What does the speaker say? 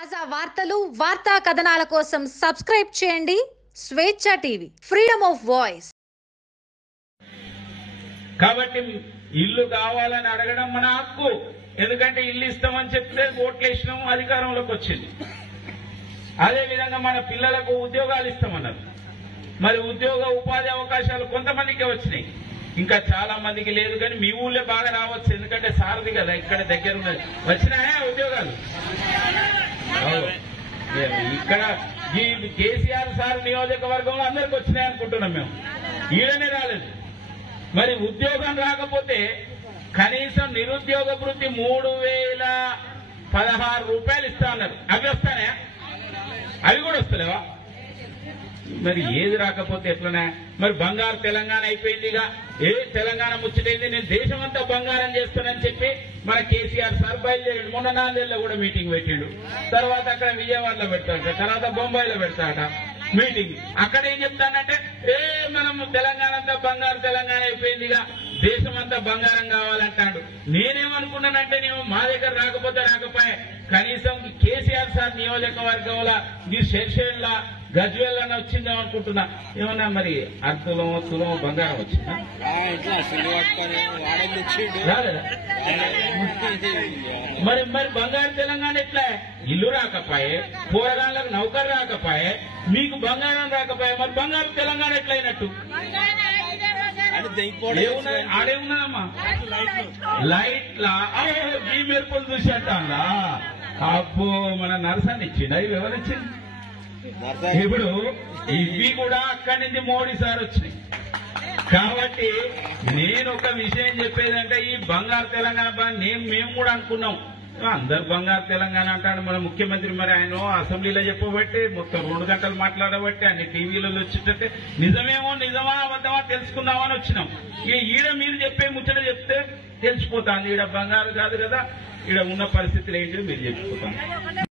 తాజా వార్తలు వార్తా కథనాల కోసం సబ్స్క్రైబ్ చేయండి స్వేచ్ఛ టీవీ ఫ్రీడమ్ ఆఫ్ వాయిస్. కాబట్టి ఇల్లు కావాలని అడగడం మన హక్కు. ఎందుకంటే ఇల్లు ఇస్తామని చెప్తే ఓట్లేసినాం, అధికారంలోకి వచ్చింది. అదే విధంగా మన పిల్లలకు ఉద్యోగాలు ఇస్తామన్నారు. మరి ఉద్యోగ ఉపాధి అవకాశాలు కొంతమందికే వచ్చినాయి, ఇంకా చాలా మందికి లేదు. కానీ మీ ఊళ్ళో బాగా రావచ్చు, ఎందుకంటే సారథి కదా, ఇక్కడ దగ్గర ఉన్నది. వచ్చినాయా ఉద్యోగాలు? ఇక్కడ ఈ కేసీఆర్ సార్ నియోజకవర్గంలో అందరికి వచ్చినాయి అనుకుంటున్నాం మేము, ఈడనే రాలేదు. మరి ఉద్యోగం రాకపోతే కనీసం నిరుద్యోగ వృత్తి 3016 రూపాయలు ఇస్తా అన్నారు. అవి వస్తానే? అవి కూడా వస్తలేవా? మరి ఏది రాకపోతే ఎట్లనే? మరి బంగారు తెలంగాణ అయిపోయిందిగా. తెలంగాణ ముచ్చటైంది, నేను దేశం అంతా బంగారం చేస్తానని చెప్పి మన కేసీఆర్ సార్ బయలుదేరాడు. మొన్న నాందేళ్లలో కూడా మీటింగ్ పెట్టాడు. తర్వాత అక్కడ విజయవాడలో పెడతాడట, తర్వాత బొంబాయిలో పెడతాడట మీటింగ్. అక్కడ ఏం చెప్తానంటే మనం తెలంగాణ అంతా బంగారు తెలంగాణ అయిపోయిందిగా, దేశం అంతా బంగారం కావాలంటాడు. నేనేమనుకున్నానంటే నేను మా దగ్గర రాకపోతే రాకపోయే, కనీసం కేసీఆర్ సార్ నియోజకవర్గంలో మీరు శేషేళ్ల గజ్వేల్ వచ్చిందేమో అనుకుంటున్నా. ఏమన్నా మరి అర్థులం తులం బంగారం వచ్చిందా? రాలేదా? మరి బంగారు తెలంగాణ ఎట్లా? ఇల్లు రాకపోయే, పోరగాళ్ళకు నౌకరు రాకపోయే, మీకు బంగారం రాకపోయే, మరి బంగారు తెలంగాణ ఎట్లయినట్టు? ఆడే ఉన్నదమ్మా లైట్లా ఈ మెరుపులు చూసేటా? అబ్బో, మన నరసాన్ని ఇచ్చిండు. అవి ఎవరిచ్చింది? ఇప్పుడు ఇవి కూడా అక్కడి నుంచి మోడీ సార్ వచ్చినాయి. కాబట్టి నేను ఒక విషయం చెప్పేదంటే, ఈ బంగారు తెలంగాణ మేము కూడా అనుకున్నాం. అందరు బంగారు తెలంగాణ అంటాడు మన ముఖ్యమంత్రి. మరి ఆయన అసెంబ్లీలో చెప్పబట్టి మొత్తం 2 గంటలు మాట్లాడబట్టి అన్ని టీవీలలో వచ్చేటట్టే నిజమేమో నిజమా అబద్ధమా తెలుసుకుందామని వచ్చినాం. ఈడ మీరు చెప్పే ముచ్చట చెప్తే తెలిసిపోతాను. ఈడ బంగారు కాదు కదా, ఈడ ఉన్న పరిస్థితులు ఏంటి మీరు చెప్పిపోతాను.